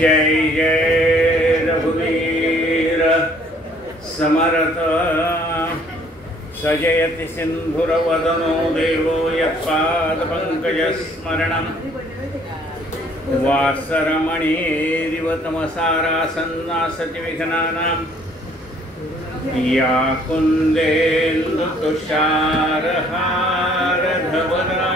जय जय रघुवीर समर्थ। सजयति सिंधुरवदनो देवो यत्पादपङ्कजस्मरणं वासरमणिरिव तमसारासन्नासति विघ्नानां या कुन्देन्दुतुषारहारधवलां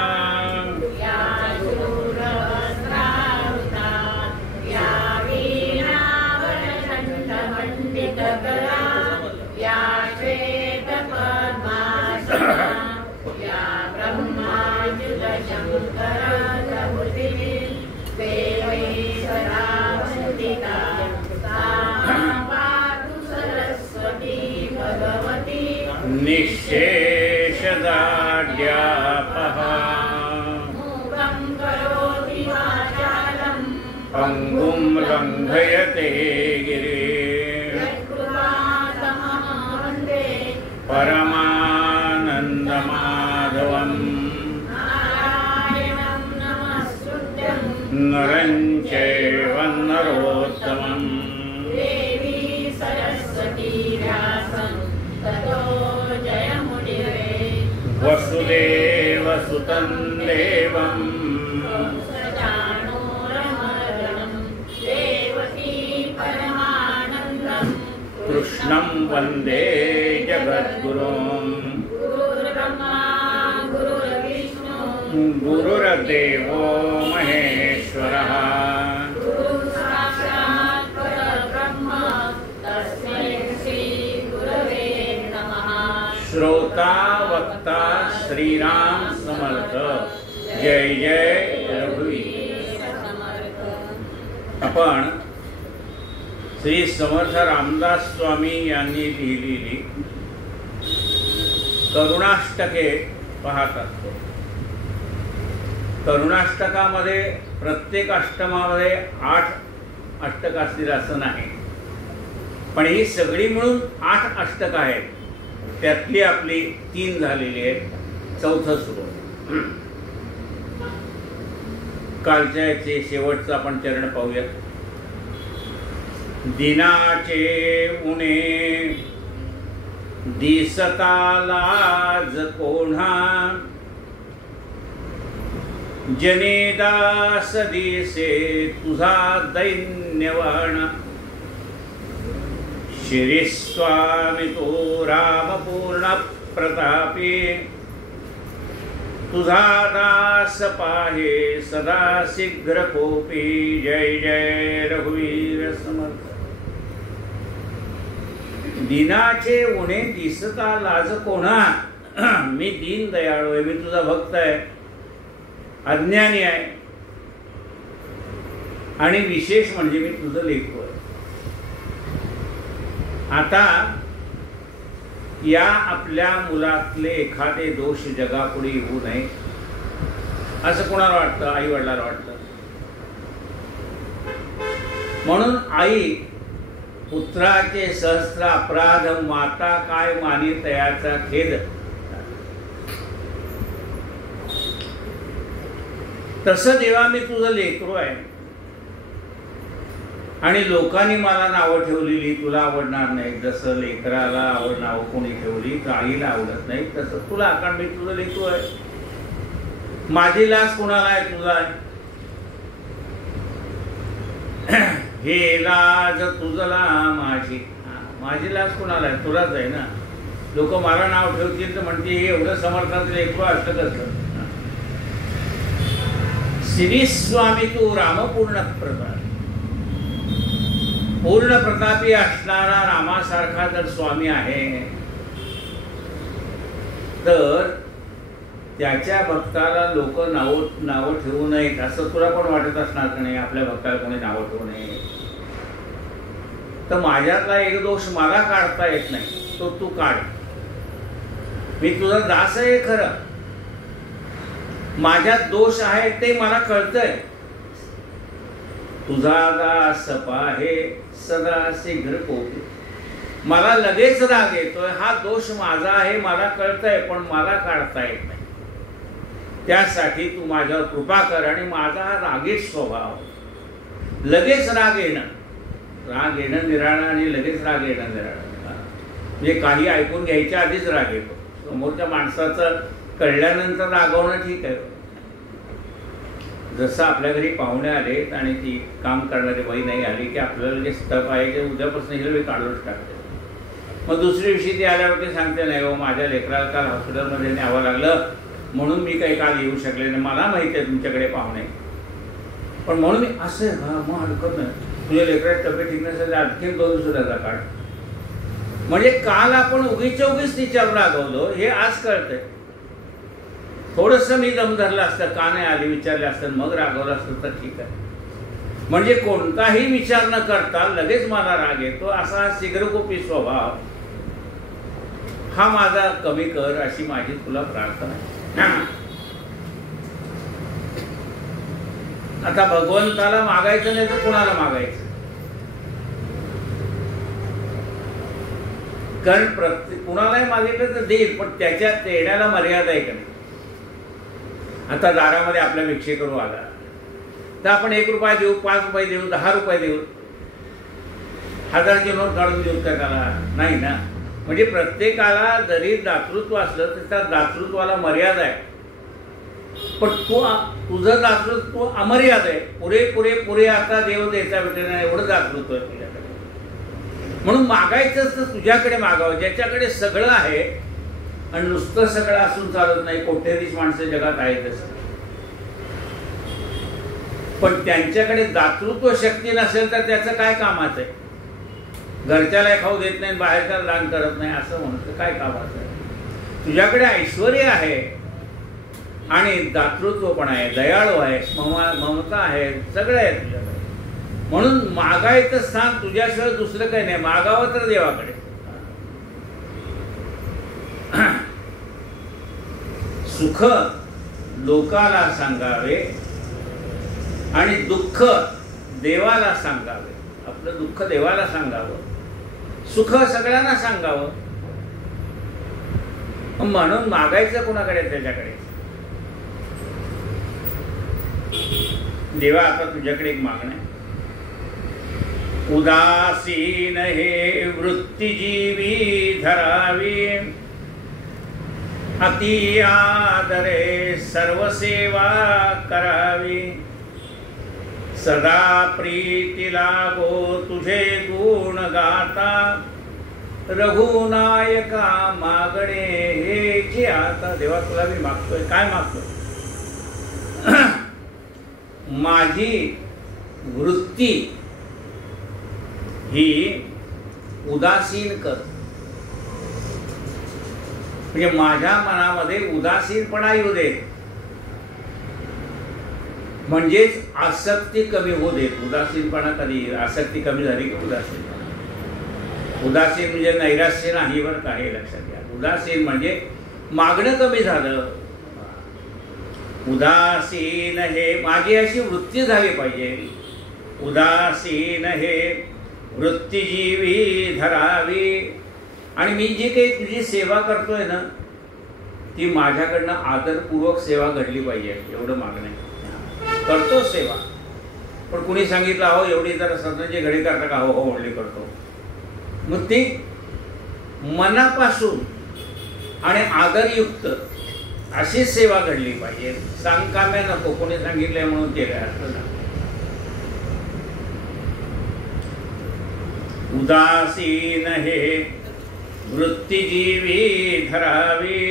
निःशेषदाढ्यापहा पङ्गुं लङ्घयते गिरिं परमानन्दमाधवम् नरं चैव नरोत्तमम् वसुदेवसुतं देवं कृष्णं वन्दे जगद्गुरुं गुरुर्देवो महेश्वरः श्रोता वक्ता श्रीराम समर्थ। जय जय रघुवीर समर्थ। आपण श्री समर्थ रामदास स्वामी यांनी लिहिलेली करुणाष्टके पाहत असतो। करुणाष्टकामध्ये प्रत्येक अष्टकामध्ये 8 अष्टक असतील असं नाही, पण ही सगळी मिळून 8 अष्टक आहेत। त्यातली आपली 3 झालेली आहेत, 4थं सुरू। कालच्या याचे शेवटचं आपण चरण पाहूया। दिनाचे उणे दिसता लाज कोण्हा, जने दास दिसे तुझा दैन्यवाण। श्री स्वामी तो रामपूर्ण प्रतापी, तुझा दास पाहे सदा शीघ्र कोपी। जय जय रघुवीर समर्थ। दिनाचे उणे दिसता लाज कोणा, मी दीन दयाळू आहे, मी तुझा भक्त आहे, अज्ञानी आहे, आणि विशेष म्हणजे मी तुझं लेकरू आहे। आता या आपल्या मुलातले एखादे दोष जगापुढे येऊ नये असं कोणाला वाटतं? आई वडिलांना वाटतं। म्हणून आई पुत्राचे सहस्त्र अपराध, माता काय मानी तयाचा खेद। तसं जेव्हा मी तुझं लेकरू आहे आणि लोकांनी मला नावं ठेवलेली तुला आवडणार नाही, जसं लेकराला नावं कोणी ठेवली तर आईला आवडत नाही, तसं तुला, कारण मी तुझं लेकरू आहे। माझी लाज कुणाला आहे? तुझा आहे। हे लाज तुझला माझी, माझी लाज कुणाला आहे? तुलाच आहे ना। लोक मला नाव ठेवतील तर म्हणते हे एवढं समर्थाचं लेकरू असतं कसं। श्री स्वामी तू रामपूर्ण प्रताप, पूर्ण प्रतापी असणारा रामासारखा जर स्वामी आहे तर त्याच्या भक्ताला लोक नावं ठेवू नयेत असं तुला पण वाटत असणार का नाही? आपल्या भक्ताला कोणी नावं ठेवू नये। तर माझ्यातला एक दोष मला काढता येत नाही, तो तू काढ। मी तुझा दास आहे खरं, माझ्यात दोष आहे ते मला कळतंय। तुझा दास पाहे सदा शीघ्र कोपी, मला लगेच राग येतोय, हा दोष माझा आहे, मला कळतंय, पण मला काढता येत नाही। त्यासाठी तू माझ्यावर कृपा कर आणि माझा रागीट स्वभाव लगेच राग येणं, राग येणं निराळं आणि लगेच राग येणं निराळं. म्हणजे काही ऐकून घ्यायच्या आधीच राग येतो. समोरच्या माणसाचं कळल्यानंतर रागवणं ठीक आहे. जसं आपल्या घरी पाहुणे आलेत आणि ती काम करणारी बाई नाही आली की आपल्याला जे स्तप आहे ते उद्यापासून हिरवे काढूनच टाकते. मग दुसऱ्या दिवशी ती आल्यावरती सांगते नाही हो माझ्या लेकराला काल हॉस्पिटलमध्ये न्यावं लागलं म्हणून मी काही काल येऊ शकले नाही. मला माहिती आहे तुमच्याकडे पाहुणे पण म्हणून मी असं हां मग हरकत नाही तुझ्या लेकराची तब्येत ठीक नसेल आणखीन 2 दिवसाचा काढ. म्हणजे काल आपण उगीच तिच्यावर रागवलो हे आज कळतंय. थोडंसं मी दम धरलं असतं का नाही आली विचारलं असतं मग रागवलं असतं तर ठीक आहे. म्हणजे कोणताही विचार न करता लगेच मला राग येतो असा शीघ्रकोपी स्वभाव हा माझा कमी कर अशी माझी तुला प्रार्थना आहे. आता भगवंताला मागायचं नाही तर कोणाला मागायचं. कारण कुणालाही मागितलं तर देईल पण त्याच्यात येण्याला मर्यादा आहे का नाही. आता दारामध्ये आपल्या भिक्षेकरू आला तर आपण 1 रुपया देऊ 5 रुपये देऊ 10 रुपये देऊ 1000ची नोट काढून देऊ का त्याला नाही ना. म्हणजे प्रत्येकाला जरी दातृत्व असलं तर त्या दातृत्वाला मर्यादा आहे. पण तुझं दातृत्व अमर्याद आहे. पुरे आता देव द्यायचा भेटेल एवढं दातृत्व आहे तुझ्याकडे. म्हणून मागायचं तर तुझ्याकडे मागावं ज्याच्याकडे सगळं आहे. आणि नुसतं सगळं असून चालत नाही. कोट्याधीश माणसं जगात आहेतच पण त्यांच्याकडे दातृत्व शक्ती नसेल तर त्याचं काय कामाचं आहे. घरच्याला खाऊ देत नाही बाहेरच्याला दान करत नाही असं म्हणतं काय कामाचं आहे. तुझ्याकडे ऐश्वर आहे आणि दातृत्व पण आहे दयाळू आहे ममता आहे सगळं आहे तुझ्याकडे. म्हणून मागायचं स्थान तुझ्याशिवाय दुसरं काही नाही. मागावं तर देवाकडे. सुख लोकाला सांगावे आणि दुःख देवाला सांगावे. आपलं दुःख देवाला सांगावं सुख सगळ्यांना सांगावं. म्हणून मागायचं कोणाकडे त्याच्याकडे. देवा आता तुझ्याकडे एक मागणं आहे. उदासीन हे वृत्तीजीवी धरावी अति आदरे सर्व सेवा करावी सदा प्रीती लागो तुझे गुण गाता रघुनायका मागणे हेची आता. देवा तुला मी मागतोय काय मागतोय. माझी वृत्ती ही उदासीन कर. म्हणजे माझ्या मनामध्ये उदासीनपणा येऊ दे. म्हणजेच आसक्ती कमी होऊ देत. उदासीनपणा कधी आसक्ती कमी झाली की उदासीन. उदासीन म्हणजे नैराश्य नाही बरं का हे लक्षात घ्या. उदासीन म्हणजे मागणं कमी झालं. उदासीन हे माझी अशी वृत्ती झाली पाहिजे. उदासीन हे वृत्तीजीवी धरावी. आणि मी जी काही तुझी सेवा करतोय ना ती माझ्याकडनं आदरपूर्वक सेवा घडली पाहिजे एवढं मागणं आहे. करतो सेवा पण कुणी सांगितलं हो एवढी जरा सततची घडी करता का. हो म्हणली करतो. मग ती मनापासून आणि आदरयुक्त अशी सेवा घडली पाहिजे. सांगकाम्या नको कोणी सांगितलंय म्हणून केलंय असं ना. उदासीन हे वृत्तीजीवी धरावी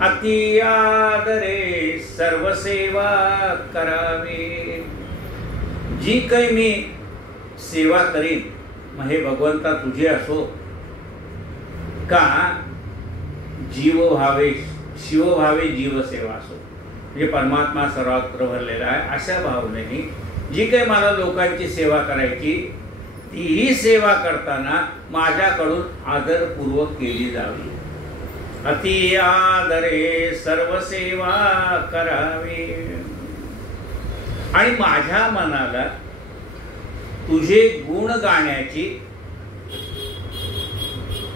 अति आदरे सर्व सेवा करावी. जी काही मी सेवा करीन मग हे भगवंता तुझे असो का जीव भावे शिव भावे जीव सेवा असो. म्हणजे परमात्मा सर्वत्र भरलेला आहे अशा भावनेने जी काही मला लोकांची सेवा करायची तीही सेवा करताना माझ्याकडून आदरपूर्वक केली जावी. अति आदरे सर्व सेवा करावी. आणि माझ्या मनाला तुझे गुण गाण्याची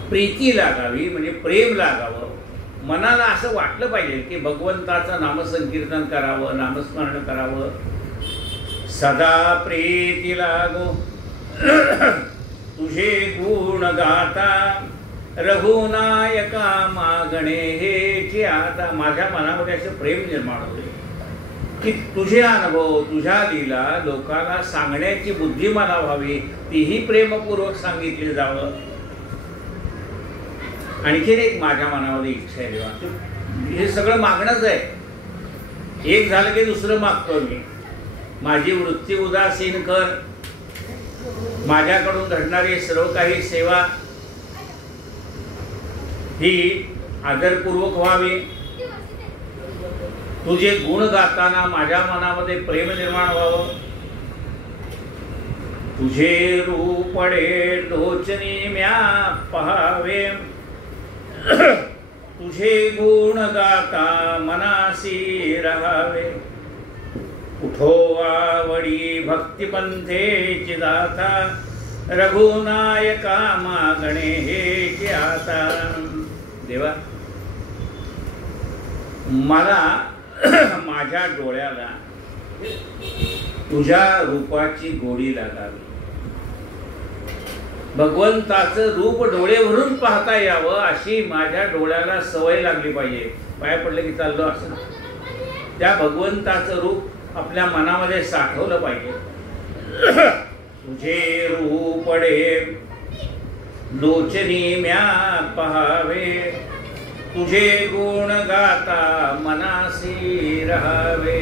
प्रीती लागावी म्हणजे प्रेम लागावं. मनाला असं वाटलं पाहिजे की भगवंताचं नामसंकीर्तन करावं नामस्मरण करावं सदा प्रीती लागो तुझे गुण गाता, रघुनायका मागणे हेची आता. माझ्या मनामध्ये असं प्रेम निर्माण होते की तुझे अनुभव, तुझ्या लीला लोकांना सांगण्याची बुद्धी मला व्हावी, तीही प्रेमपूर्वक सांगितली जावं. आणखीन एक माझ्या मनामध्ये इच्छा आहे देवा, हे सगळं मागणंच आहे. एक झालं की दुसरं मागतो मी. माझी वृत्ती उदासीन कर, माझ्याकडून घडणारी सर्व काही सेवा ही आदरपूर्वक व्हावी. तुझे गुण गाताना माझ्या मनामध्ये प्रेम निर्माण व्हावं. तुझे रूपडे लोचनी म्या पहावे, तुझे गुण गाता मनासी रहावे. उठो आवडी भक्तिपंथेची दाता, रघुनायका मागणे हेची आता. देवा, मला माझ्या डोळ्याला तुझ्या रूपाची गोडी लागावी. भगवंताचं रूप डोळे भरून पाहता यावं अशी माझ्या डोळ्याला सवय लागली पाहिजे. पाय पडले की चाललो असं, त्या भगवंताचं रूप आपल्या मनामध्ये साठवलं पाहिजे. तुझे रूपडे लोचनी म्या पहावे, तुझे गुण गाता मनासी रहावे.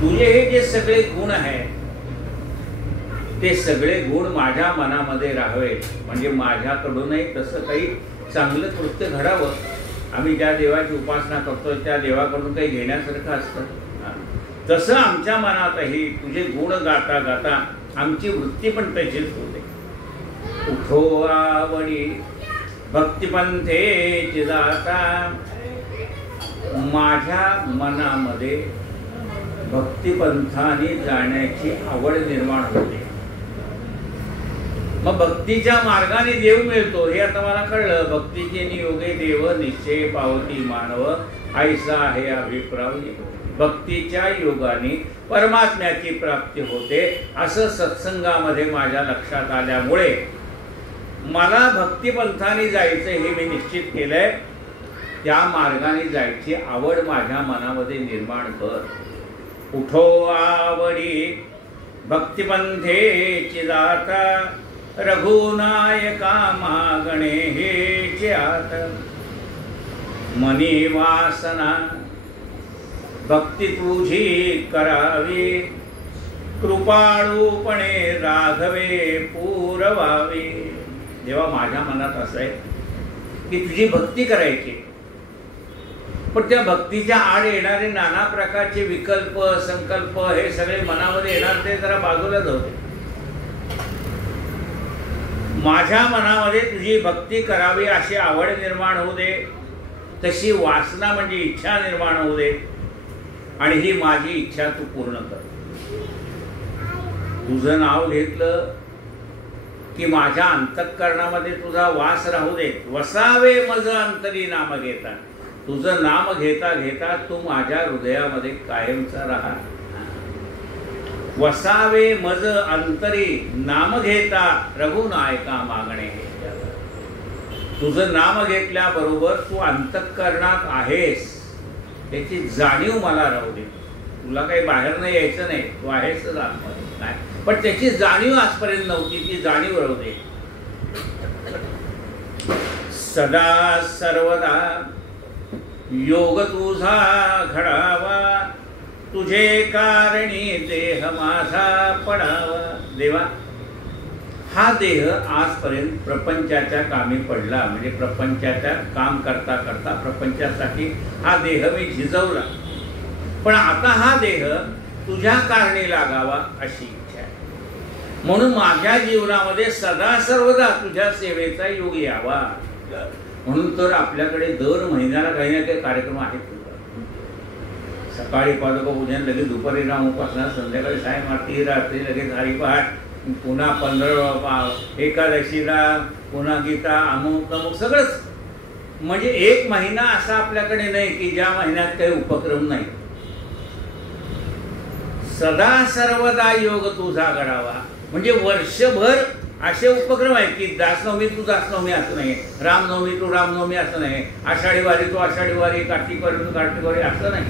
तुझे हे जे सगळे गुण आहेत ते सगळे गुण माझ्या मनामध्ये राहावे, म्हणजे माझ्याकडूनही तसं काही चांगलं कृत्य घडावं. आम्ही ज्या देवाची उपासना करतो त्या देवाकडून काही घेण्यासारखं असतं, तसं आमच्या मनातही तुझे गुण गाता गाता आमची वृत्ती पण तशीच होते. उठो आवडी भक्तिपंथेची दाता, माझ्या मनामध्ये भक्तिपंथाने जाण्याची आवड निर्माण होते. मग भक्तीच्या मार्गाने देव मिळतो हे आता मला कळलं. भक्तीचे नियोगे देव निश्चय पावती मानव, ऐसा आहे अभिप्राय. भक्तीच्या योगाने परमात्म्याची प्राप्ती होते असं सत्संगामध्ये माझ्या लक्षात आल्यामुळे मला भक्तिपंथाने जायचं हे मी निश्चित केलंय. त्या मार्गाने जायची आवड माझ्या मनामध्ये निर्माण कर. उठो आवडी भक्तिपंथेची दाता, रघुनायका मागणे हेची आता. मनी वासना भक्ती तुझी करावी, कृपाळूपणे राघवे पुरवावी. जेव्हा माझ्या मनात असं आहे की तुझी भक्ती करायची, पण त्या भक्तीच्या आड येणारे नाना प्रकारचे विकल्प संकल्प हे सगळे मनामध्ये येणार, ते जरा बाजूला जाऊ दे. माझ्या मनामध्ये तुझी भक्ती करावी अशी आवड निर्माण होऊ दे, तशी वासना म्हणजे इच्छा निर्माण होऊ दे, आणि ही माझी इच्छा तू पूर्ण कर. तुझं नाव घेतलं की माझ्या अंतःकरणामध्ये तुझा वास राहू दे. वसावे मज अंतरी नाम घेता, तुझं नाम घेता घेता तू माझ्या हृदयामध्ये कायमचा राहा. वसावे मज अंतरी नाम घेता, रघुनायका मागणे. तुझं नाम घेतल्याबरोबर तू अंतःकरणात आहेस त्याची जाणीव मला राहू दे. तुला काही बाहेर नाही यायचं नाही, तू आहेसच आतमध्ये, नाही पण त्याची जाणीव आजपर्यंत नव्हती, ती जाणीव राहू दे. सदा सर्वदा योग तुझा घडावा, तुझे कारणी देह माझा पडावा. देवा, हा देह आजपर्यंत प्रपंचाच्या कामी पडला, म्हणजे प्रपंचाच्या काम करता करता प्रपंचासाठी हा देह मी झिजवला, पण आता हा देह तुझ्या कारणी लागावा अशी इच्छा आहे. म्हणून माझ्या जीवनामध्ये सदा सर्वदा तुझ्या सेवेचा योग यावा. म्हणून तर आपल्याकडे दर महिन्याला काही ना काही कार्यक्रम आहेत. सकाळी पादुका पूजन, लगेच दुपारी राम उपासना, संध्याकाळी सायं आरती, रात्री लगेच हरिपाठ, पुन्हा 15 एकादशीला पुन्हा गीता, अमुक अमुक सगळंच. म्हणजे एक महिना असा आपल्याकडे नाही की ज्या महिन्यात काही उपक्रम नाही. सदा सर्वदा योग तुझा घडावा. म्हणजे वर्षभर असे उपक्रम आहेत की दासनवमी तू दासनवमी असं नाही, रामनवमी तू रामनवमी असं नाही, आषाढी वारी तू आषाढी वारी, कार्तिक वारी तू कार्तिक वारी असं नाही.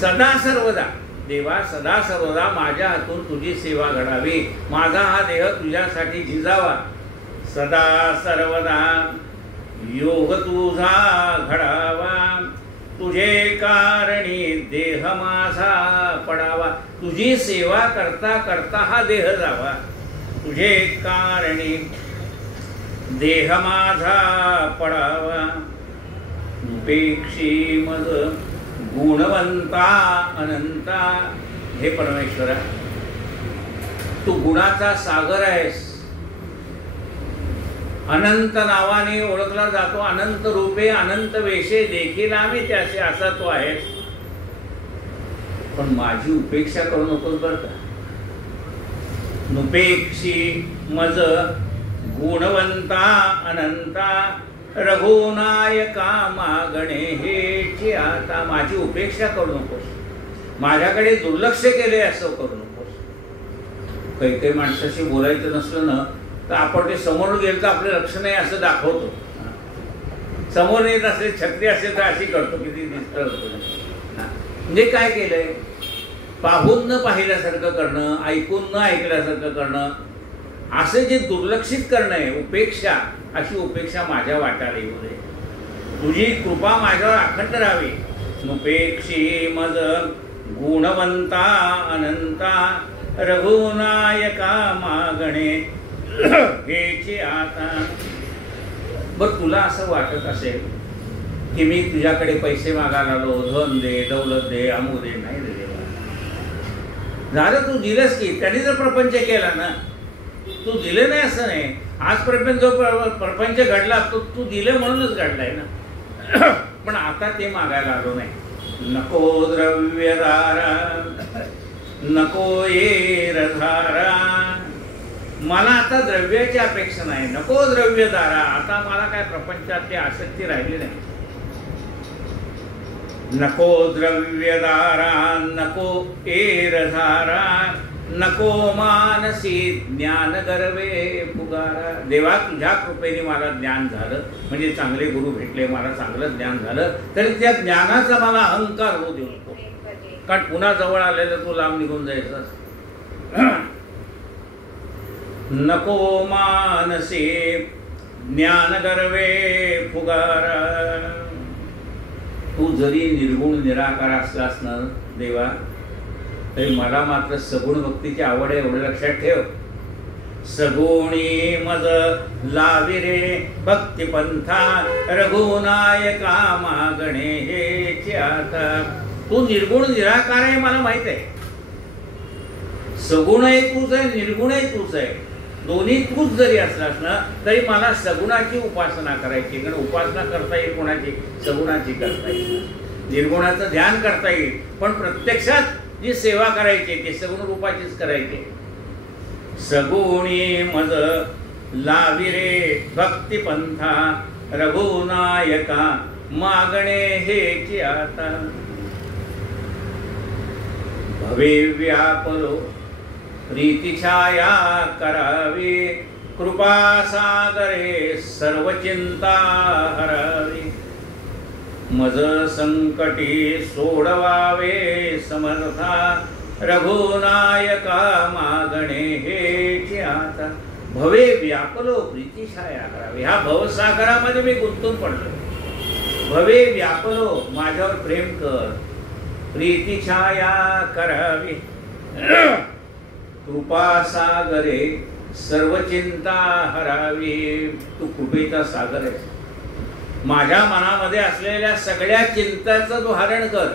सदा सर्वदा देवा, सदा सर्वदा माझ्या हातून तुझी सेवा घडावी, माझा हा देह तुझ्यासाठी झिजावा. सदा सर्वदा योग तुझा घडावा, तुझे कारणी देह माझा पडावा. तुझी सेवा करता करता हा देह जावा, तुझे कारणी देह माझा पडावा. उपेक्षी मज गुणवंता अनंता. हे परमेश्वरा, तू गुणाचा सागर आहेस, अनंत नावाने ओळखला जातो, अनंत रूपे अनंत वेशे देखील आम्ही त्याचे असा तो आहेस. पण माझी उपेक्षा करू नकोस बरं का. नुपेक्षी मज गुणवंता अनंता, रघुनायका मागणे हेची आता. माझी उपेक्षा करू नकोस, माझ्याकडे दुर्लक्ष केले असं करू नकोस. काही काही माणसाशी बोलायचं नसलं ना तर आपण ते समोर गेलं तर आपलं लक्ष नाही असं दाखवतो. समोर येत असेल, छत्री असेल तर अशी करतो, किती दिसत होतो. म्हणजे काय केलंय, पाहून न पाहिल्यासारखं करणं, ऐकून न ऐकल्यासारखं करणं, असं जे दुर्लक्षित करणं आहे उपेक्षा. अशी उपेक्षा माझ्या वाट्याला येऊ दे, तुझी कृपा माझ्यावर अखंड राहावी. नुपेक्षी मज गुणवंता अनंता, रघुनायका मागणे हेची आता. बरं तुला असं वाटत असेल की मी तुझ्याकडे पैसे मागायला आलो, धन दे, दौलत दे, अमू दे. नाही रे देवा, झालं तू दिलंस की. त्यांनी जर प्रपंच केला ना, तू दिले नाही असं नाही. आजपर्यंत जो प्रपंच घडला तो तू दिले म्हणूनच घडलाय ना. पण आता ते मागायला आलो नाही. नको द्रव्यधारा, नको येरधारा. मला आता द्रव्याची अपेक्षा नाही, नको द्रव्यधारा. आता मला काय प्रपंचातली आसक्ती राहिली नाही. नको द्रव्यधारा, नको एरधारा, नको मानसी ज्ञान गर्वे पुगारा. देवा, तुझ्या कृपेने मला ज्ञान झालं, म्हणजे चांगले गुरु भेटले, मला चांगलं ज्ञान झालं, तरी त्या ज्ञानाचा मला अहंकार होऊ देऊ नको. कारण पुन्हा जवळ आलेलं तू लांब निघून जायचं. नको मानसी ज्ञान गर्वे फुगारा. तू जरी निर्गुण निराकार असलास ना देवा, तरी मला मात्र सगुण भक्तीची आवड आहे, एवढं लक्षात ठेव. सगुणी मज लावी रे भक्तिपंथा, रघुनायका मागणे हेची आता. तू निर्गुण निराकार आहे मला माहित आहे. सगुण आहे तूच आहे, निर्गुण आहे तूच आहे. दोन्ही तूच जरी असलास ना तरी मला सगुणाची उपासना करायची. कारण उपासना करता येईल कोणाची, सगुणाची करता येईल. निर्गुणाचं ध्यान करता येईल, पण प्रत्यक्षात जी सेवा करायची ती सगुण रूपाचीच करायची. सगुणी मज लावी रे भक्तिपंथा, रघुनायका मागणे हेची आता. भवे व्यापलो प्रीती छाया करावी, कृपा सागरे सर्व चिंता हरावी. मज संकटी सोडवावे समर्था, रघुनायका मागणे हेची आता. भवे व्यापलो प्रीती छाया करावी. ह्या भवसागरामध्ये मी गुंतून पडलो. भवे व्यापलो, माझ्यावर प्रेम कर. प्रीती छाया करावी, कृपा सागरे सर्व चिंता हरावी. तू कृपेचा सागर आहे. माझ्या मनामध्ये असलेल्या सगळ्या चिंताचं तू हरण कर.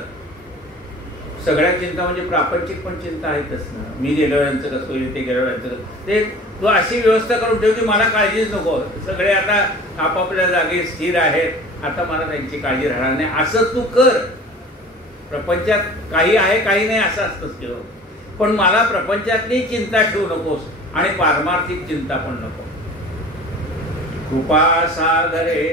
सगळ्या चिंता म्हणजे प्रापंचिक पण चिंता आहेतच ना. मी गेल्यावरांचं कसं होईल, ते गेल्यावरांचं ते तू अशी व्यवस्था करून ठेव की मला काळजीच नको. सगळे आता आपापल्या जागी स्थिर आहेत, आता मला त्यांची काळजी राहणार नाही असं तू कर. प्रपंचात काही आहे काही नाही असं असतंच किंवा, पण मला प्रपंचातली चिंता ठेवू नकोस आणि पारमार्थिक चिंता पण नको. कृपा सागरे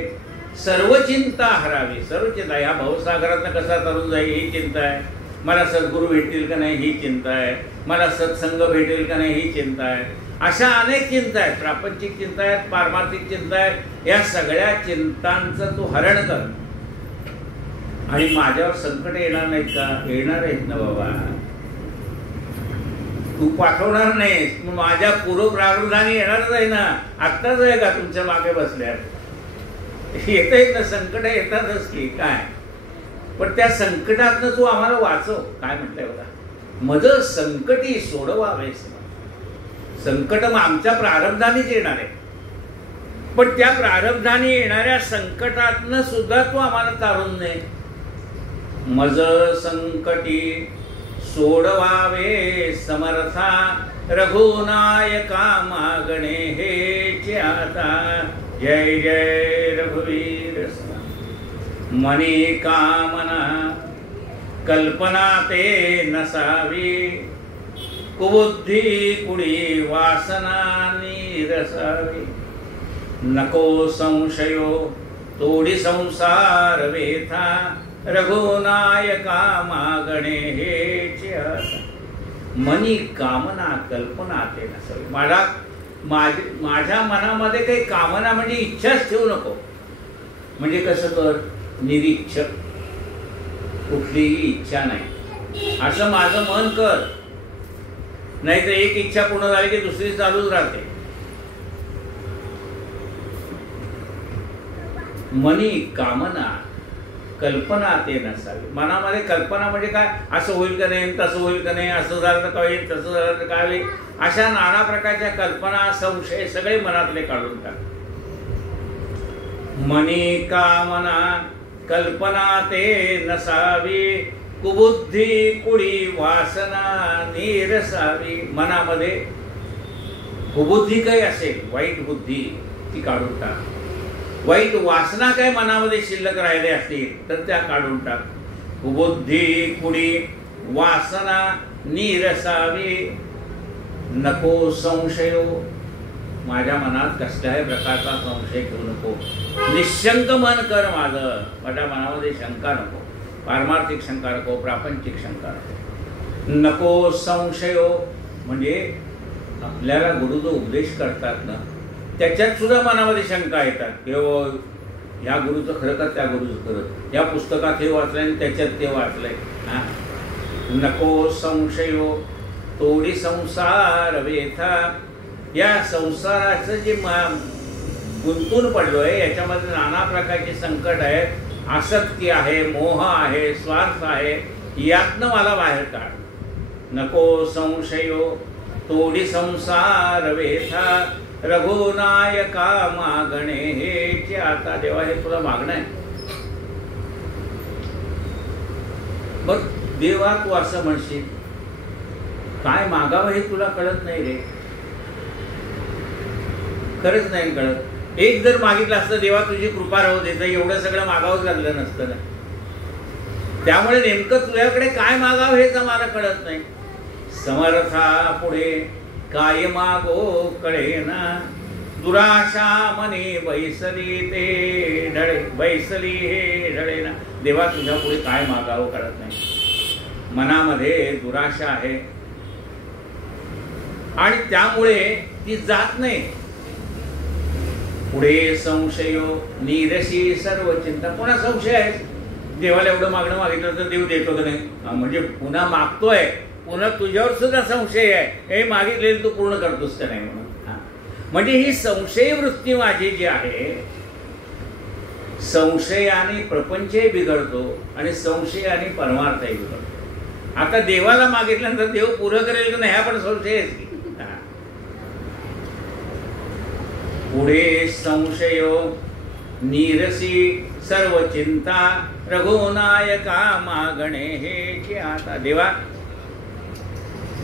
सर्व चिंता हरावी. सर्व चिंता, ह्या भवसागरातनं कसा तरुण जाईल ही चिंता आहे. मला सद्गुरू भेटतील का नाही ही चिंता आहे, मला सत्संग भेटेल का नाही ही चिंता आहे. अशा अनेक चिंता आहेत, प्रापंचिक चिंता आहेत, पारमार्थिक चिंता आहेत. या सगळ्या चिंतांचं तू हरण कर. आणि माझ्यावर संकट येणार नाहीत का? येणार आहेत ना बाबा. तू पाठवणार नाहीस, माझ्या पूर्व प्रारब्धाने येणारच आहे ना. आत्ताच आहे का तुमच्या मागे बसल्यात येत आहेत ना, संकट येतातच की काय. पण त्या संकटातनं तू आम्हाला वाचव. काय म्हटलंय बघा, मज संकटी सोडवावेस. संकट मग आमच्या प्रारब्धानेच येणार आहे, पण त्या प्रारब्धाने येणाऱ्या संकटातनं सुद्धा तू आम्हाला तारून नये. मज संकटी सोडवावे समर्था, रघुनायका मागणे हेचे आता. जय जय रघुवीर. मनी कामना कल्पना ते नसावी, कुबुद्धी कुडी वासना निरसावी. नको संशयो तोडी संसार वेथा, रघुनायका मागणे हेचे आता. मनी कामना कल्पना ते नसावी. माझ्या मनामध्ये काही कामना म्हणजे इच्छाच ठेवू नको. म्हणजे कसं कर, निरीच्छक, कुठलीही इच्छा नाही असं माझं मन कर. नाही तर एक इच्छा पूर्ण झाली की दुसरी चालूच राहते. मनी कामना कल्पना ते नसावी. मनामध्ये कल्पना म्हणजे काय, असं होईल का नाही, तसं होईल का नाही, असं झालं तर काय होईल, तसं झालं तर काय होईल, अशा नाना प्रकारच्या कल्पना संशय सगळे मनातले काढून टाक. मनी कामना कल्पना ते नसावी, कुबुद्धी कुडी वासना निरसावी. मनामध्ये कुबुद्धी काही असेल, वाईट बुद्धी, ती काढून टाक. वाईट वासना काय मनामध्ये शिल्लक राहिले असतील तर त्या काढून टाक. कुबुद्धी कुडी वासना निरसावी. नको संशयो, माझ्या मनात कसल्याही प्रकारचा संशय ठेवू नको. निशंक मन कर माझं. माझ्या मनामध्ये शंका नको, पारमार्थिक शंका नको, प्रापंचिक शंका नको. नको संशयो म्हणजे आपल्याला गुरु जो उपदेश करतात ना, त्याच्यात सुद्धा मनामध्ये शंका येतात की ह्या गुरुचं खरं का त्या गुरुचं खरं, या पुस्तकात हे वाचलंय आणि त्याच्यात ते वाचलंय. नको संशयो तोडी संसार वेथा. या संसाराचं जे गुंतून पडलोय याच्यामध्ये नाना प्रकारचे संकट आहेत, आसक्ती आहे, मोह आहे, स्वार्थ आहे, यातनं मला बाहेर काढ. नको संशयो तोडी संसार वेथा, रघुनायका मागणे हेचे आता. देवा हे तुला मागणं आहे. मग देवा तू असं म्हणशील, काय मागावं हे तुला कळत नाही रे. खरंच नाही कळत. एक जर मागितलं असतं देवा तुझी कृपा राहू दे, तर एवढं सगळं मागावंच लागलं नसतं ना. त्यामुळे नेमकं तुझ्याकडे काय मागावं हेच आम्हाला कळत नाही. समर्था पुढे काय मागो कळेना, दुराशा मनी बैसली ते ढळे, बैसली हे ढळेना. देवा तुझ्या पुढे काय मागावं कळत नाही. मनामध्ये दुराशा आहे आणि त्यामुळे ती जात नाही. पुढे संशयो निरशी सर्व चिंता. पुन्हा संशय आहे, देवाला एवढं मागणं मागितलं तर देव देतो का नाही, म्हणजे पुन्हा मागतोय, पुन्हा तुझ्यावर सुद्धा संशय आहे, हे मागितलेलं तू पूर्ण करतोस का नाही म्हणून. म्हणजे ही संशय वृत्ती माझी जी आहे, संशयाने प्रपंचही बिघडतो आणि संशयाने परमार्थही बिघडतो. आता देवाला मागितल्यानंतर देव पुरं करेल का नाही हा पण संशय आहे. पुढे संशयो निरसी सर्व चिंता, रघुनायका मागणे हेचे आता. देवा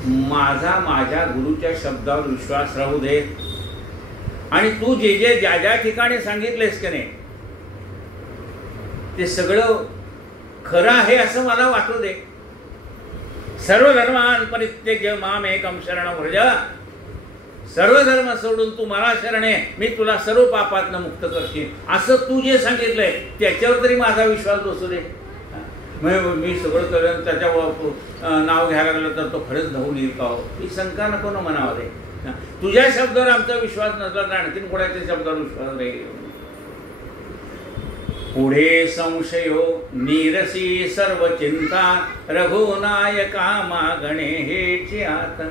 माझ्या गुरुच्या शब्दावर विश्वास राहू दे आणि तू जे जे ज्या ज्या ठिकाणी सांगितलेस की नाही ते सगळं खरं आहे असं मला वाटू दे. सर्व धर्मान परित्यज्य माम एकम शरणं व्रज. सर्व धर्म सोडून तू मला शरण आहे, मी तुला सर्व पापातनं मुक्त करशील असं तू जे सांगितलंय त्याच्यावर तरी माझा विश्वास बसू दे. मी सगळं करेन त्याच्या नाव घ्यायला लागलं तर तो खरंच धावून येईल का हो? ही शंका नको ना मनामध्ये. तुझ्या शब्दावर आमचा विश्वास नसला तर आणखीन कोणाच्या शब्दावर विश्वास राहील. पुढे संशयो नीरसी सर्व चिंता रघुनायका मागणे हेची आता.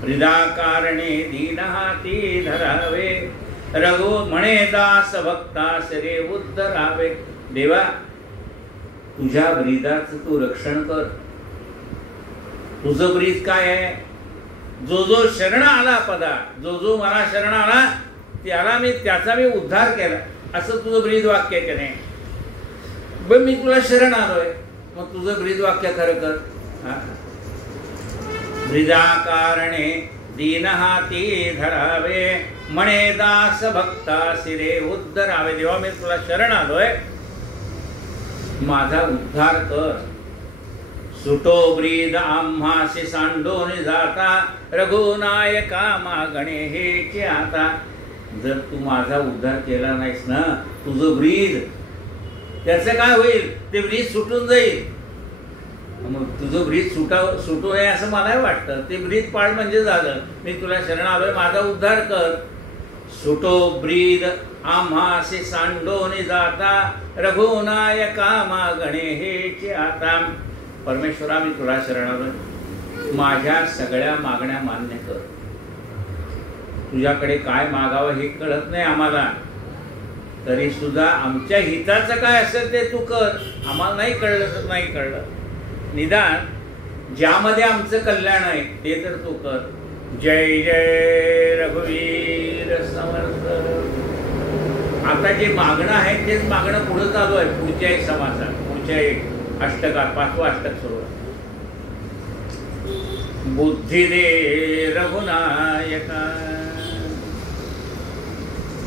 हृदा कारणे दीन हाती धरावे रघु म्हणे दास भक्तास रे उद्धरावे. देवा तुझ्या ब्रीदाचं तू रक्षण कर. तुझं ब्रीद काय आहे? जो जो शरण आला पदा, जो जो मला शरण आला त्याचा मी उद्धार केला, असं तुझं ब्रीद वाक्य आहे की नाही? ब मी तुला शरण आलोय, मग तुझं ब्रीद वाक्य खरं कर. ब्रीदा कारणे दीन हाती धरावे म्हणे दास भक्ता सिरे उद्धरावे. देवा मी तुला शरण आलोय, माझा उद्धार कर. सुटो ब्रीद आम्हासी सांडून जाता रघुनायका मागणे हेची आता. जर तू माझा उद्धार केला नाहीस ना, तुझं ब्रीद त्याचं काय होईल? ते ब्रीद सुटून जाईल. मग तुझं ब्रीद सुटू नये असं मलाही वाटतं. ते ब्रीद पाळ म्हणजे झालं, मी तुला शरण आलोय, माझा उद्धार कर. सुटो ब्रीद आम्हासी सांडून जाता रघुनायका मागणे हेची आता. परमेश्वरा मी तुला शरण आलोय, माझ्या सगळ्या मागण्या मान्य कर. तुझ्याकडे काय मागावं हे कळत नाही आम्हाला, तरी सुद्धा आमच्या हिताचं काय असेल ते तू कर. आम्हाला नाही कळलं तर नाही कळलं, निदान ज्यामध्ये आमचं कल्याण आहे ते तर तू कर. जय जय रघुवीर समर्थ. आता जे मागणं आहे तेच मागणं पुढे चालू आहे. पुढच्या एक समासात, पुढच्या एक अष्टकात 5वं अष्टक सुरू आहे. बुद्धी दे रघुनायका.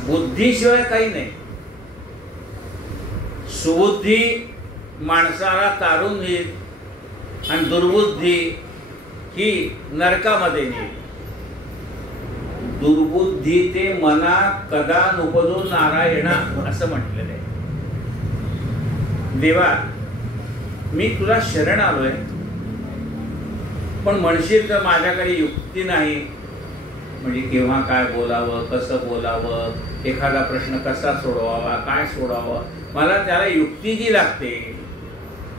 बुद्धीशिवाय काही नाही. सुबुद्धी माणसाला तारून येईल आणि दुर्बुद्धी ही नरकामध्ये नेईल. दुर्बुद्धी ते मना कदा नुपदो नारायणा असं म्हटलेलं आहे. देवा मी तुला शरण आलोय, पण म्हणशील तर माझ्याकडे युक्ती नाही. म्हणजे केव्हा काय बोलावं, कसं बोलावं, एखादा प्रश्न कसा सोडवावा, काय सोडावं, मला त्याला युक्ती जी लागते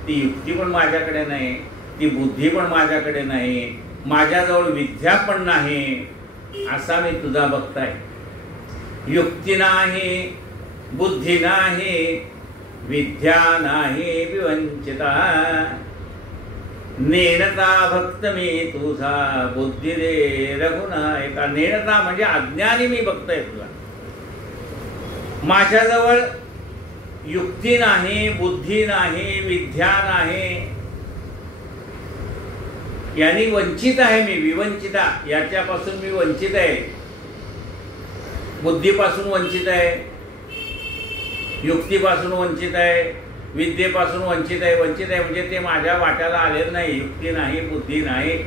ती युक्ती पण माझ्याकडे नाही, ती बुद्धी पण माझ्याकडे नाही, माझ्याजवळ विद्या पण नाही. असा मी तुझा भक्त आहे. युक्ती नाही, बुद्धी नाही, विद्या नाही विवंचिता. नेणता भक्त मी तुझा बुद्धी दे रघुनायका. नेणता म्हणजे अज्ञानी मी भक्त आहे तुझा. माझ्याजवळ युक्ती नाही, बुद्धी नाही, विद्या नाही, यांनी वंचित आहे मी. विवंचिता, याच्यापासून मी वंचित आहे. बुद्धीपासून वंचित आहे, युक्तीपासून वंचित आहे, विद्येपासून वंचित आहे. वंचित आहे म्हणजे ते माझ्या वाट्याला आलेलं नाही. युक्ती नाही, बुद्धी नाही.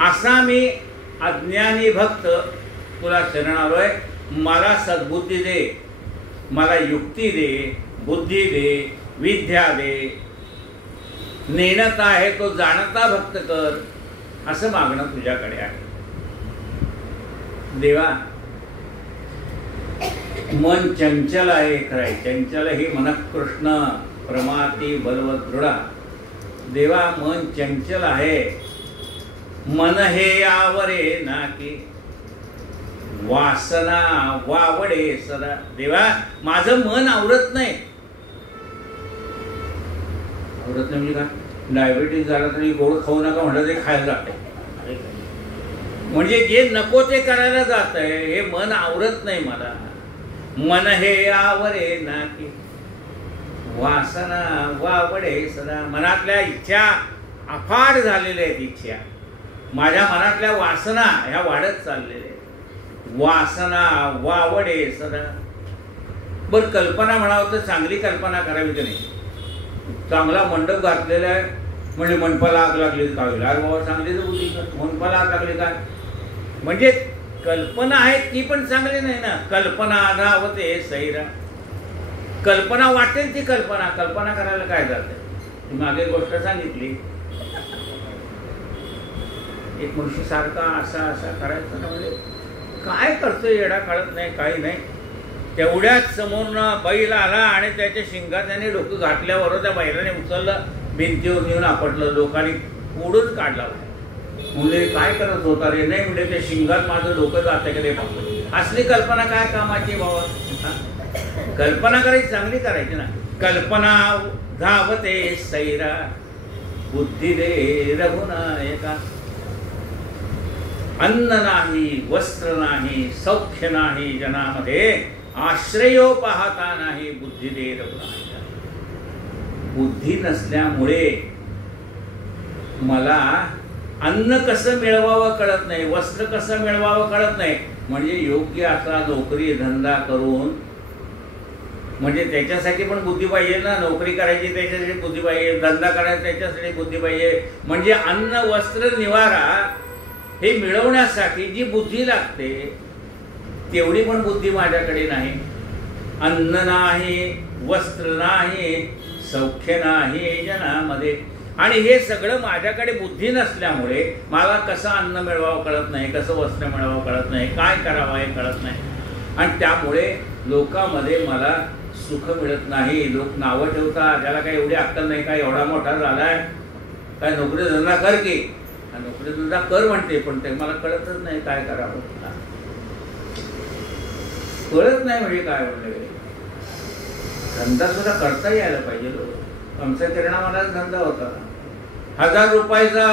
असा मी अज्ञानी भक्त तुला शरण आलोय. मला सद्बुद्धी दे, मला युक्ती दे, बुद्धी दे, विद्या दे. नेणता आहे तो जाणता भक्त कर, असं मागणं तुझ्याकडे आहे. देवा मन चंचल आहे खरंय. चंचल ही मन कृष्ण प्रमाती बलवदृढा. देवा मन चंचल आहे. मन हे आवरे नाकी वासना वावडे सदा. देवा माझं मन आवरत नाही. आवरत नाही म्हणजे काय? डायबिटीज झाला तरी गोड खाऊ नका म्हटलं ते खायला जाते. म्हणजे जे नको ते करायला जात आहे, हे मन आवरत नाही मला. मन हे आवरे नाकी वासना वावडे सदा. मनातल्या इच्छा अफाट झालेल्या आहेत. इच्छा माझ्या मनातल्या वासना ह्या वाढत चाललेल्या आहेत. वासना वावडे सदा. बरं कल्पना म्हणावं तर चांगली कल्पना करावी की नाही? चांगला मंडप घातलेला आहे म्हणजे मंडपाला आग लागली काय? अरे बाबा चांगली तर बुद्धी कर. मंडपाला आग लागली काय म्हणजे कल्पना आहे ती पण चांगली नाही ना. कल्पना धावते सैरा. कल्पना वाटेल ती कल्पना करायला काय जाते. मागे गोष्ट सांगितली, एक मनुष्य सारखा असा करायचा ना, म्हणजे काय करतोय येडा कळत नाही, काही नाही. तेवढ्याच समोरनं बैल आला आणि त्याच्या शिंगात त्याने डोकं घातल्यावर त्या बैलाने उचललं, भिंतीवर नेऊन आपटलं, लोकांनी फोडून काढला. म्हणजे काय करत होता रे? नाही म्हणजे त्या शिंगात माझं डोकं जातं का ते पाहतो. असली कल्पना काय कामाची बाबा? कल्पना करायची, चांगली करायची ना. कल्पना धावते सैरा, बुद्धी दे रघुनायका. अन्न नाही, वस्त्र नाही, सौख्य नाही जनामध्ये, आश्रयो पाहता नाही, बुद्धी दे रघुनायका. बुद्धी नसल्यामुळे मला अन्न कसं मिळवावं कळत नाही, वस्त्र कसं मिळवावं कळत नाही. म्हणजे योग्य असा नोकरी धंदा करून, म्हणजे त्याच्यासाठी पण बुद्धी पाहिजे ना. नोकरी करायची त्याच्यासाठी बुद्धी पाहिजे, धंदा करायचा त्याच्यासाठी बुद्धी पाहिजे. म्हणजे अन्न वस्त्र निवारा हे मिळवण्यासाठी जी बुद्धी लागते तेवढी पण बुद्धी माझ्याकडे नाही. अन्न नाही, वस्त्र नाही, सौख्य नाही जनामध्ये. आणि हे सगळं माझ्याकडे बुद्धी नसल्यामुळे मला कसं अन्न मिळवावं कळत नाही, कसं वस्त्र मिळवावं कळत नाही, काय करावं हे कळत नाही. आणि त्यामुळे लोकांमध्ये मला सुख मिळत नाही. लोक नावं ठेवतात, त्याला काही एवढी अक्कल नाही, काय एवढा मोठा झालाय, काय नोकरी धंदा कर की. नोकरी धंदा कर म्हणते, पण ते मला कळतच नाही काय करावं, कळत नाही. म्हणजे काय म्हणलं, धंदा सुद्धा करता यायला पाहिजे. आमचा किराणा मालाचा धंदा होता, 1000 रुपयाचा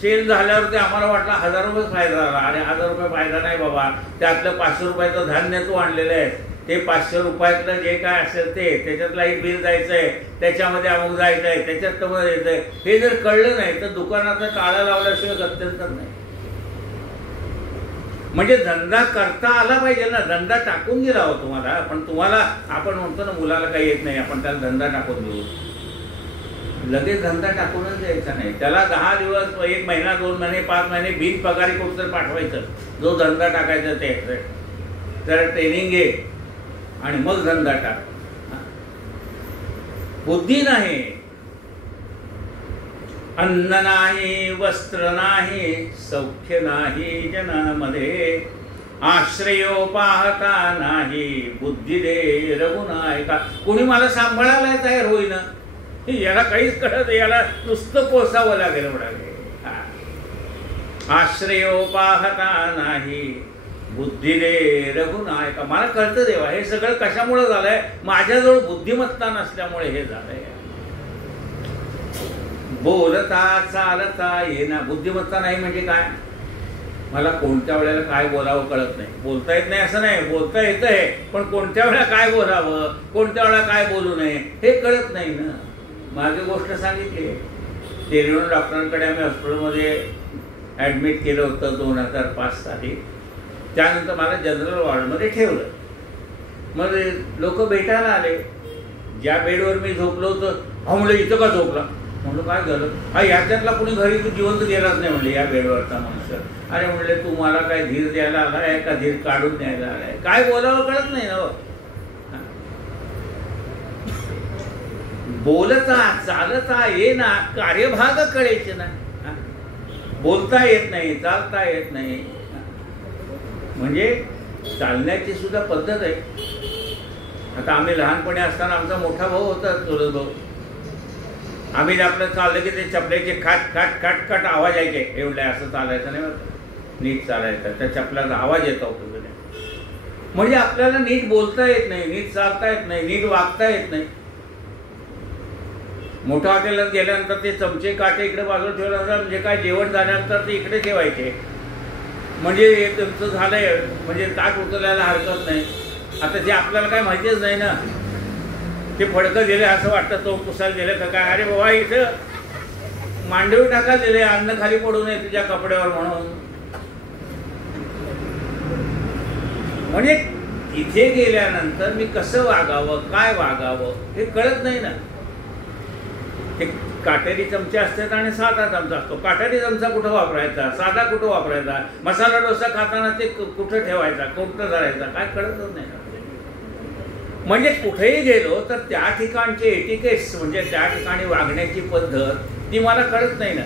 सेल झाल्यावरती आम्हाला वाटला 1000 रुपये फायदा झाला. आणि 1000 रुपये फायदा नाही बाबा, त्यातलं 500 रुपयाचं धान्य तू आणलेलं आहे, ते 500 रुपयातलं जे काय असेल ते, त्याच्यातलं एक बिल जायचंय, त्याच्यामध्ये अमुक जायचंय, त्याच्यात तर यायचंय. हे जर कळलं नाही तर दुकानाचा टाळा लावल्याशिवाय गत्यंतर नाही. म्हणजे धंदा करता आला पाहिजे ना. धंदा टाकून दिला हो तुम्हाला, पण तुम्हाला आपण म्हणतो ना मुलाला काही येत नाही, आपण त्याला धंदा टाकून देऊ. लगेच धंदा टाकूनच द्यायचा नाही. त्याला 10 दिवस, 1 महिना, 2 महिने, 5 महिने बिन पगारी कुठं पाठवायचं. जो धंदा टाकायचा ते जरा ट्रेनिंग घे आणि मग धंदा टाक. बुद्धी नाही, अन्न नाही, वस्त्र नाही, सौख्य नाही जनामध्ये, आश्रयो पाहता नाही, बुद्धी दे रघुनायका. कोणी मला सांभाळायला तयार होईना, याला काहीच कळत, याला नुसतं पोसावं लागेल म्हणाले. आश्रयो पाहता नाही, बुद्धी दे रघुनायका. मला कळतं देवा हे सगळं कशामुळे झालंय, माझ्याजवळ बुद्धिमत्ता नसल्यामुळे हे झालंय. बोलता चालता येणं, बुद्धिमत्ता नाही म्हणजे काय, मला कोणत्या वेळेला काय बोलावं कळत नाही. बोलता येत नाही असं नाही, बोलता येतंय, पण कोणत्या वेळेला काय बोलावं, कोणत्या वेळेला काय बोलू नये हे कळत नाही ना. मागे गोष्ट सांगितली, तेलवण डॉक्टरांकडे आम्ही हॉस्पिटलमध्ये ॲडमिट केलं होतं 2005 साली. त्यानंतर मला जनरल वॉर्डमध्ये ठेवलं. मग लोक भेटायला आले. ज्या बेडवर मी झोपलो होतं, म्हणलं इथं का झोपला, म्हणलं काय झालं, याच्यातला कुणी घरी जिवंत गेलाच नाही म्हणले या बेडवरचा मनुष्य. अरे म्हणले तू मला काय धीर द्यायला आलाय का धीर काढून द्यायला आलाय, काय बोलावं कळत नाही ना. बोलता चालता येना, कार्यभाग कळायचे ना. बोलता येत नाही, चालता येत नाही, म्हणजे चालण्याची सुद्धा पद्धत आहे. आता आम्ही लहानपणी असताना आमचा मोठा भाऊ होता, चुलत भाऊ. आम्ही आपलं चाललं की ते चपल्याचे खाट खाट खाट खाट आवाज यायचे. एवढ्या असं चालायचं नाही, नीट चालायचं, त्या चपलाचा आवाज येतो. म्हणजे आपल्याला नीट बोलता येत नाही, नीट चालता येत नाही, नीट वागता येत नाही. मोठ्या हॉटेलात गेल्यानंतर ते चमचे काटे इकडे बाजूला ठेवल्यानंतर म्हणजे काय जेवण झाल्यानंतर ते इकडे ठेवायचे. म्हणजे तुमचं झालंय म्हणजे ताट उचलायला हरकत नाही. आता जे आपल्याला काय माहितीच नाही ना, ते फडकं दिले असं वाटतं, तो पुसायला दिलं का काय, अरे बाबा इथं मांडवी टाकायला दिले, अन्न खाली पडू नये तुझ्या कपड्यावर म्हणून. म्हणजे इथे गेल्यानंतर मी कसं वागावं, काय वागावं हे कळत नाही ना. ते काटेरी चमचे असतात आणि साधा चमचा असतो. काटेरी चमचा कुठं वापरायचा, साधा कुठं वापरायचा, मसाला डोसा खाताना ते कुठं ठेवायचा, कुठं धरायचा, काय कळतच नाही. म्हणजे कुठेही गेलो तर त्या ठिकाणचे एटिकेट्स म्हणजे त्या ठिकाणी वागण्याची पद्धत ती मला कळत नाही ना.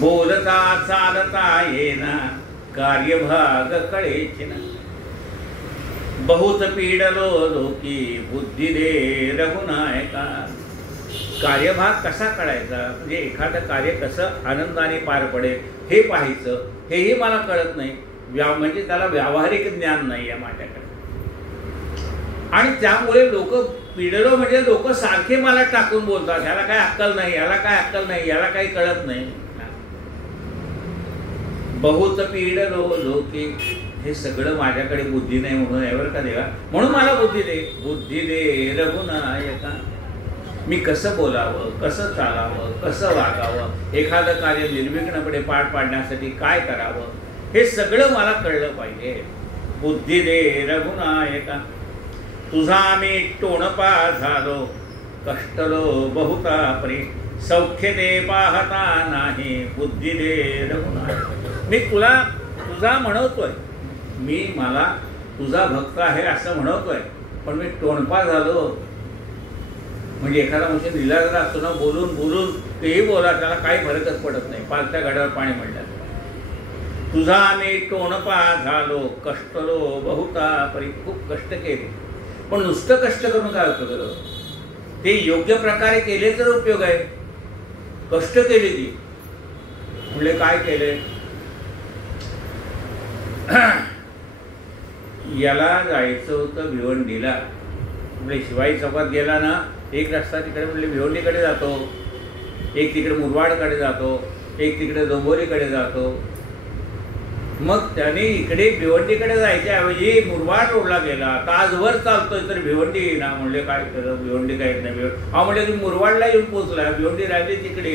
बोलता चालता येना कार्यभाग कळेची ना. बहुत पीडलो लोकी बुद्धी दे रघुनायका. कार्यभाग कसा कळायचा म्हणजे एखादं कार्य कसं आनंदाने पार पडेल हे पाहायचं हेही मला कळत नाही. म्हणजे त्याला व्यावहारिक ज्ञान नाही आहे माझ्याकडे. आणि त्यामुळे लोक पिडलो म्हणजे लोक सारखे मला टाकून बोलतात, ह्याला काय अक्कल नाही, ह्याला काय अक्कल नाही, ह्याला काही कळत नाही. बहुत पीडलो लोके. हे सगळं माझ्याकडे बुद्धी नाही म्हणून यावर का देवा, म्हणून मला बुद्धी दे रघुनायका. मी कसं बोलावं, कसं चालावं, कसं वागावं, एखादं कार्य निर्विघ्नपणे पार पाडण्यासाठी काय करावं हे सगळं मला कळलं पाहिजे. बुद्धी दे रघुनायका. तुझा मी टोणपा झालो कष्टलो बहुता परी. सौख्य दे पाहता नाही बुद्धी दे रघुनायका. मी तुझा म्हणतोय, मला तुझा भक्त आहे असं म्हणतोय, पण मी टोणपा झालो. म्हणजे एखादा मनुष्य निलाजरा असतो ना, बोलून बोलून तेही बोला त्याला काही फरकच पडत नाही, पालत्या गाड्यावर पाणी म्हणलं. तुझा मी टोणपा झालो कष्टलो बहुता परी. खूप कष्ट केले, पण नुसतं कष्ट करून काय उपयोग, ते योग्य प्रकारे केले तर उपयोग आहे. कष्ट केले ती म्हणजे काय केले, याला जायचं होतं भिवंडीला. म्हणजे शिवाई चौकात गेला ना, एक रस्ता तिकडे म्हणजे भिवंडीकडे जातो, एक तिकडे मुरबाडकडे जातो, एक तिकडे डोंबोलीकडे जातो. मग त्याने इकडे भिवंडीकडे जायच्या ऐवजी मुरबाड रोडला गेला. तासभर चालतोय तर भिवंडी येईना. म्हणले काय केलं, भिवंडी काय येत नाही. म्हणजे तुम्ही मुरबाडला येऊन पोहोचला, भिवंडी राहिली तिकडे.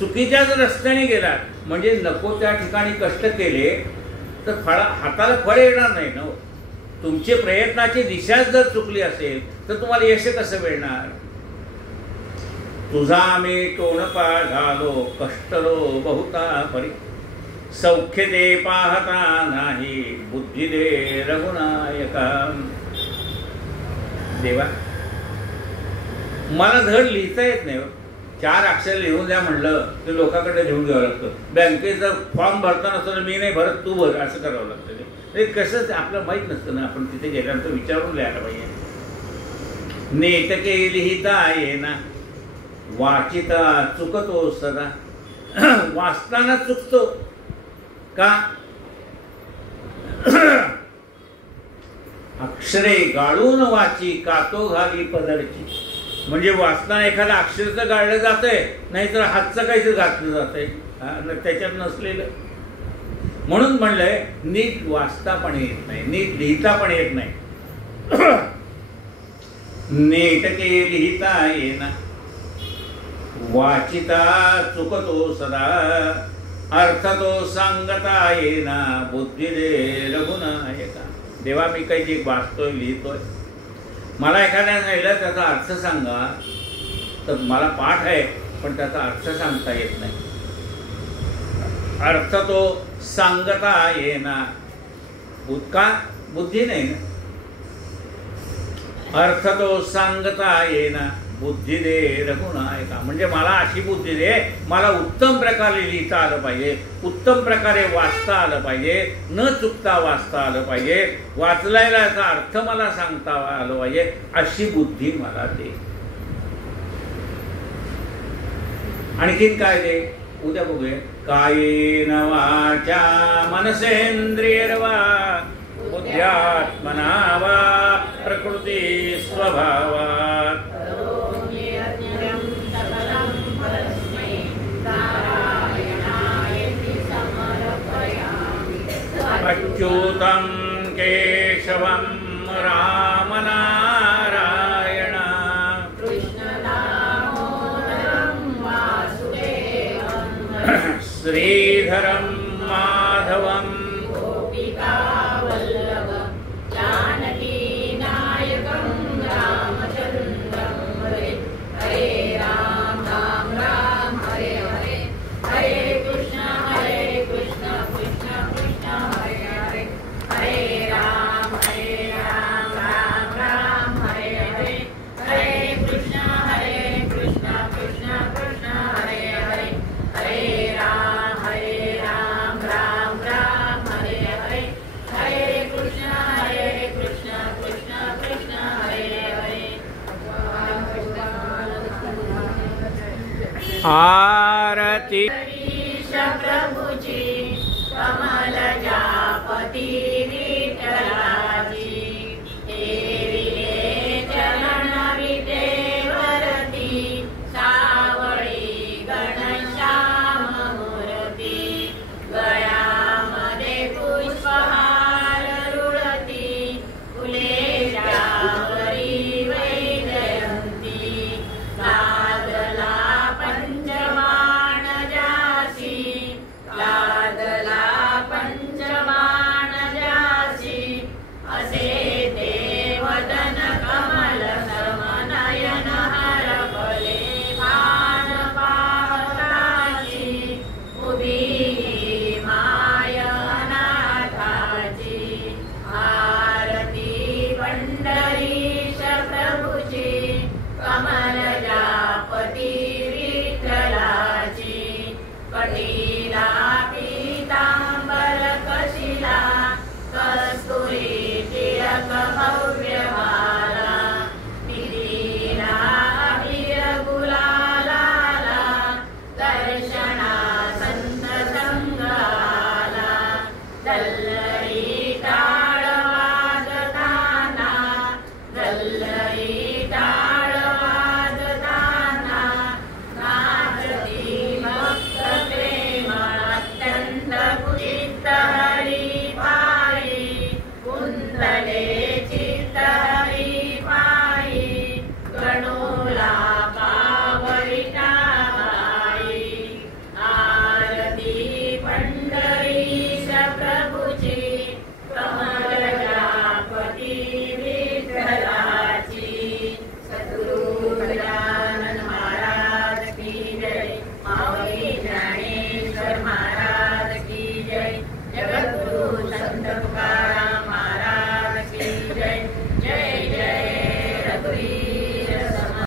चुकीच्याच रस्त्याने गेला. म्हणजे नको त्या ठिकाणी कष्ट केले तर हाताला फळ येणार नाही ना. तुमचे प्रयत्नाची दिशाच जर चुकली असेल तर तुम्हाला यश कसं मिळणार. तुझा मी टोणपा झालो कष्टलो बहुता परी. सौख्य दे पाहता नाही बुद्धी दे रघुनायका. देवा मला धड लिहिता येत नाही. 4 अक्षर लिहून द्या म्हणलं ते लोकांकडे लिहून घ्यावं लागतं. बँकेचा फॉर्म भरताना असतं, मी नाही भरत तू भर असं करावं लागतं. ते कसं आपल्याला माहीत नसतं ना, आपण तिथे गेल्यानंतर विचारून लिहायला पाहिजे. नेटके लिहिता येना वाचिता चुकतो सदा. वाचताना चुकतो का, अक्षरे गाळून वाची कातो घाली पदरची. म्हणजे वाचताना एखादा अक्षरचं गाळलं जातंय, नाहीतर हातचं काहीतरी घातलं जातंय त्याच्यात नसलेलं. म्हणून म्हणलंय नीट वाचता पण येत नाही, नीट लिहिता पण येत नाही. नेटके लिहिता येना वाचिता चुकतो सदा. अर्थ तो सांगता येना बुद्धी दे रघुनायका. देवा मी काही जे वाचतोय लिहितोय, मला एखाद्या सांगितलं त्याचा अर्थ सांगा तर मला पाठ आहे पण त्याचा अर्थ सांगता येत नाही. अर्थ तो सांगता येना का बुद्धी नाही ना. अर्थ तो सांगता येना बुद्धी दे रघुनायका. म्हणजे मला अशी बुद्धी दे, मला उत्तम प्रकारे लिहिता आलं पाहिजे, उत्तम प्रकारे वाचता आलं पाहिजे, न चुकता वाचता आलं पाहिजे, वाचलायला याचा अर्थ मला सांगता आलं पाहिजे, अशी बुद्धी मला दे. आणखीन काय दे उद्या बघूया. कायेन वाचा मनसेंद्रियर्वा बुद्ध्यात्मना वा प्रकृती स्वभावात्. अच्युतं केशवं Ram Narayan. श्रीधरं माधवं Hare Ram, Ram आरती